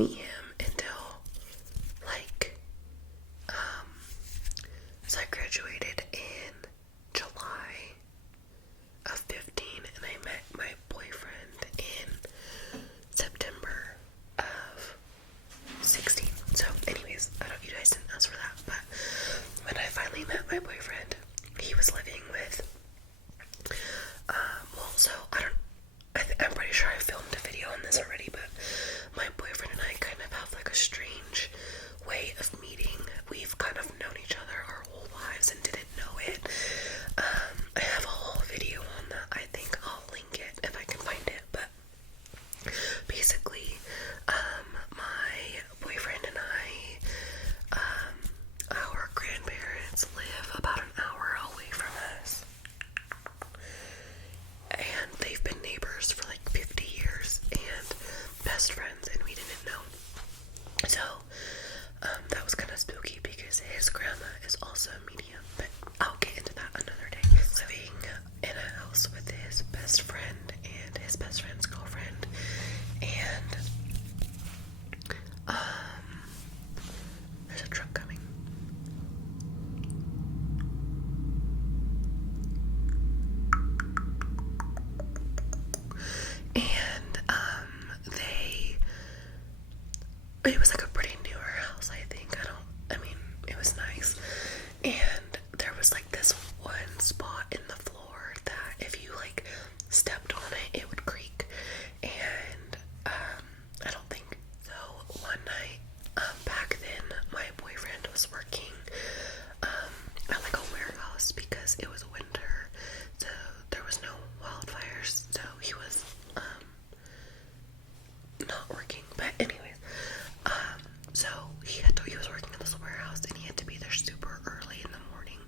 meet him until like, so I graduated in July of 15, and I met my boyfriend in September of 16. So anyways, I don't, you guys didn't ask for that, but when I finally met my boyfriend, he was living with, well, so I'm pretty sure I filmed a video on this already, but my boyfriend and I kind of have like a strange way of meeting. We've kind of known each other our whole lives and didn't know it. I have a whole video on that. I think I'll link it if I can find it, but basically, my boyfriend and I, our grandparents live about an hour away from us, and they've been neighbors for like 50 years and best friends, and we didn't know. So that was kind of spooky because his grandma is also a medium, but I'll get into that another day. He's living in a house with his best friend and his best friend's girlfriend, and there's a truck coming. And it was like a pretty newer house, I think. It was nice. And there was like this one spot in the floor that if you like stepped on it, it would creak. And I don't think so. One night, back then, my boyfriend was working at like a warehouse because it was winter, so there was no wildfires, so he was not working. But anyways, so he was working in this warehouse, and he had to be there super early in the morning.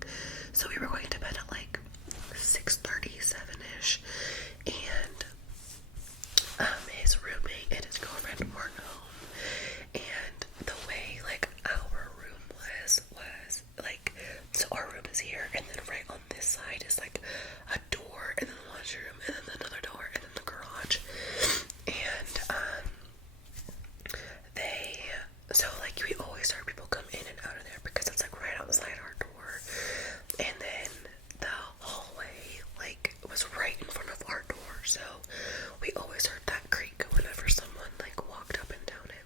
So we were going to bed at like 6:37ish, and his roommate and his girlfriend weren't home. And the way like our room was like, so our room is here, and then right on this side is like a door, and then the washroom, and then another door, and then the garage. And so like we always heard people come in and out of there because it's like right outside our door. And then the hallway like was right in front of our door, so we always heard that creak whenever someone like walked up and down it.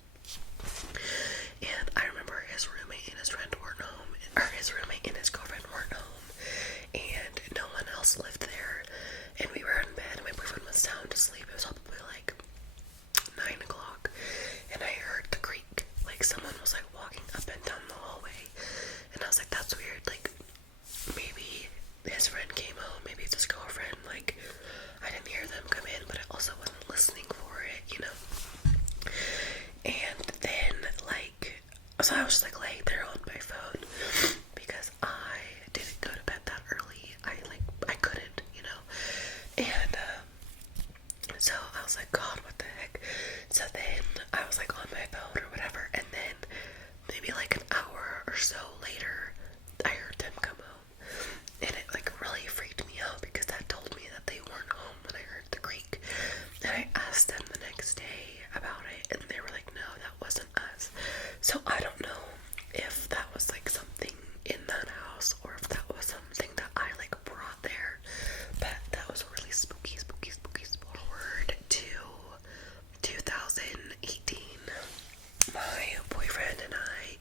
And I remember his roommate and his friend weren't home, or his roommate and his girlfriend weren't home, and no one else lived there. And we were in bed, and my boyfriend was sound asleep. It was probably like 9 o'clock, and I heard the creak, like someone was like walking up and down the hallway. And I was like, that's weird, like maybe his friend came home, maybe it's his girlfriend. Like, I didn't hear them come in, but I also wasn't listening for it, you know. And then like, so I was just like laying there on my phone because I didn't go to bed that early. I couldn't, you know. And so I was like, God, what the heck? So then I was like on my phone or whatever, and then maybe like an hour or so later, I heard them come home, and it like really freaked me out because that told me that they weren't home when I heard the creak. And I asked them the next day about it, and they were like, no, that wasn't us. So I don't know if that was like something in that house, or if that was something that I like brought there, but that was really spooky. Forward to 2018, my boyfriend and I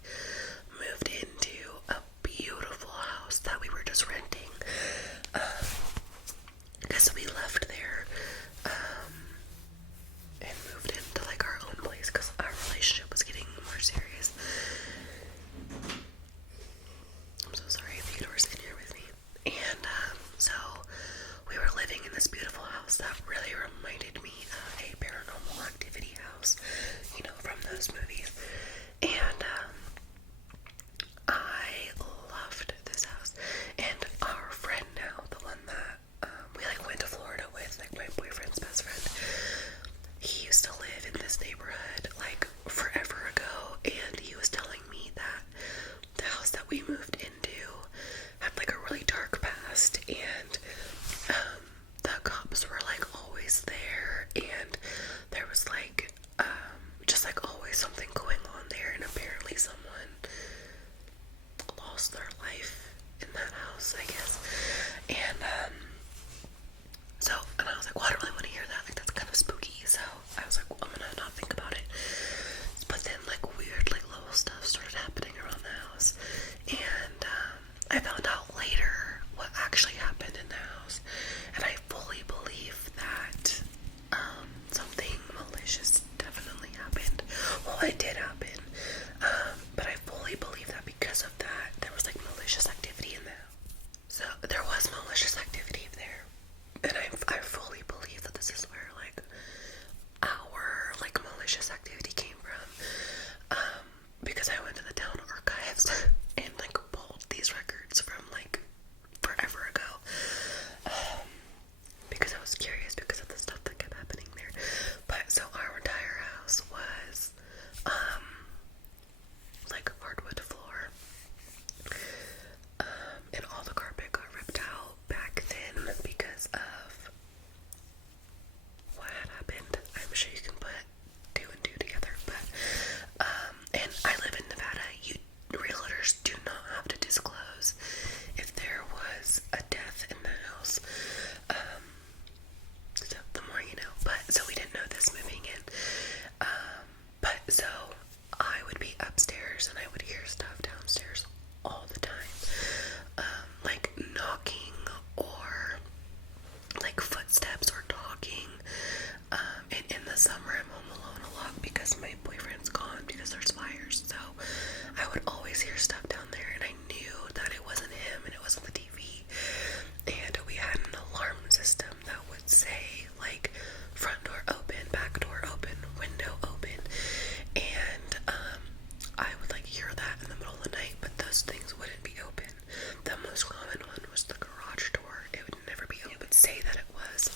moved into a beautiful house that we were just renting, because we left there and moved into like our own place because our relationship was getting more serious. I'm so sorry if Theodore's in here with me. And so we were living in this beautiful house that really reminded me of a Paranormal Activity house, you know, from those movies. And I loved this house. And our friend now, the one that we like went to Florida with, like my boyfriend's best friend, he used to live in this neighborhood like forever ago, and he was telling me that the house that we moved into had like a really dark past, and the cops were like always there, and there was like just like always something it did happen. But I fully believe that because of that, there was like malicious activity in that. So there was malicious activity there. And I fully believe that this is where like our like malicious activity came from. Because I went to the town archives and like pulled these records from like forever ago. Because I was curious because of the stuff that kept happening there. But so our entire house was like hardwood floor. And all the carpet got ripped out back then because of what had happened. I'm sure you can put two and two together, but and I live in Nevada. Realtors do not have to disclose if there was a death in the house. So the more you know. But so we didn't know this moving in. But so I would be upstairs and I would hear stuff downstairs all the time. Like knocking or like footsteps or talking. And in the summer I'm home alone a lot because my boyfriend's gone because there's fires. So I would always hear stuff down there and I knew that it wasn't him and it wasn't the TV. And we had an alarm system that would say like front door open, back door open, window open. And I would like hear that in the middle of the night, but those things wouldn't be open. The most common one was the garage door. It would never be open. It would say that it was.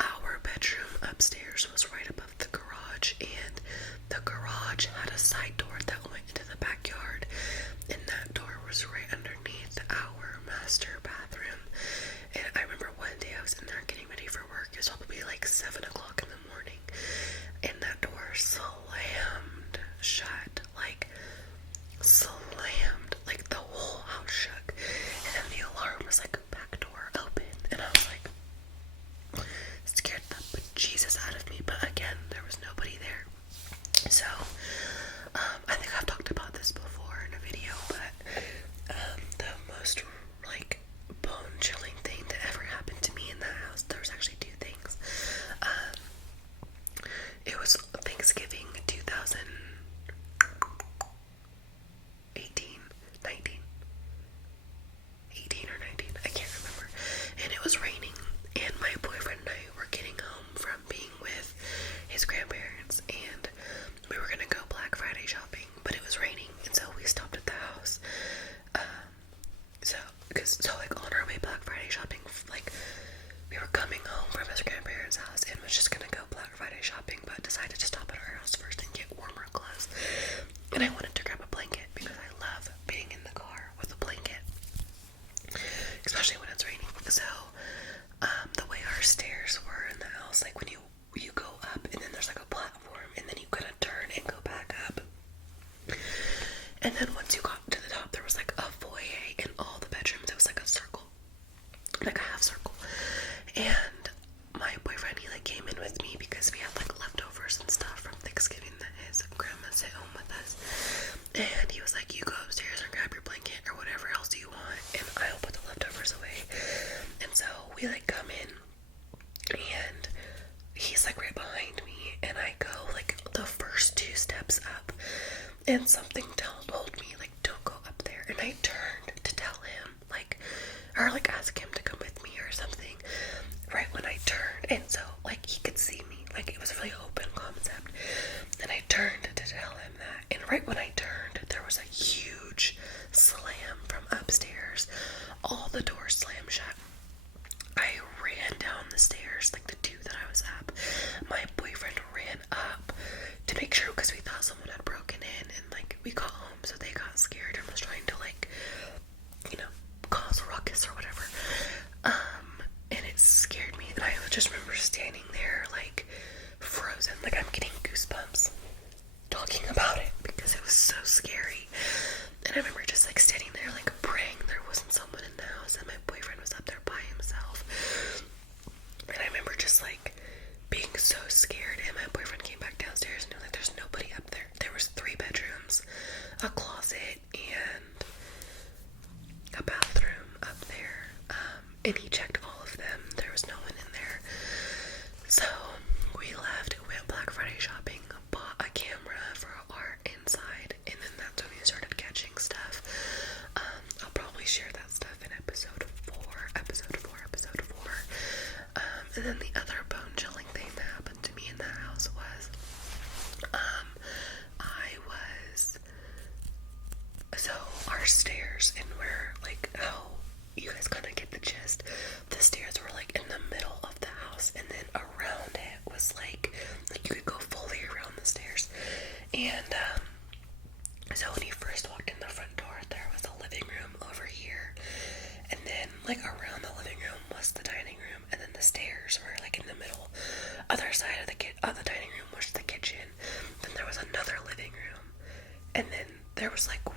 Our bedroom upstairs was right above the garage, and the garage had a side door that went into the backyard, and that door was right underneath our master bathroom. And I remember one day I was in there getting ready for work. It was probably like 7 o'clock in the morning, and that door slammed shut, like slammed, like the whole house shook. And then the alarm was like back door open, and I was like scared the bejesus out of me. But again, there was nobody there. So I think I've talked about this before in a video, but the most like bone chilling thing that ever happened to me in that house, there was actually two things. It was Thanksgiving 18 or 19, I can't remember. And it was raining, and my boyfriend and I were getting home from being with his grandparents, and we were gonna go Black Friday shopping, but it was raining, and so we stopped at the house. So like on our way Black Friday shopping, like we were coming home from his grandparents' house and was just gonna go Black Friday shopping, but decided to stop at our house first and get warmer clothes. And I wanted to grab a blanket because I love being in the car with a blanket, especially when it's raining. So the way our stairs were in the house, like when you go up and then there's like a platform and then you kind of turn and go back up. And then once you got to the top, there was like a foyer in all the bedrooms. It was like a circle, like a half circle. And my boyfriend, he like came in with me because we had like leftovers and stuff from Thanksgiving that his grandma sent home with us. And he was like, you go upstairs and grab your blanket or whatever else you want, and I'll put the leftovers away. And so we like come in, and he's like right behind me, and I go like the first 2 steps up, and something told me like, don't go up there. And I turned to tell him, like, or like ask him to come with me or something, right when I turned. And so like he could see me, like it was a really open concept. And I turned to tell him that, and right when I turned, there was a huge slam from upstairs. All the doors slammed shut. I ran down the stairs, like the 2 that I was up. My boyfriend ran up to make sure, because we thought someone had broken in, and like we got home, so they got scared and was trying to like, you know, cause a ruckus or whatever. And it scared me, and I just remember standing there like frozen, like I'm getting goosebumps talking about it because it was so scary. And I remember just like standing there like praying there wasn't someone in the house, and my boyfriend was up there by himself. And I remember just like being so scared, and my boyfriend came back downstairs and he was like, there's nobody up there. There was 3 bedrooms, a closet, and a bathroom up there. And he checked all of them. There was no one in there. So we left, we went Black Friday shopping. side of the dining room was the kitchen. Then there was another living room, and then there was like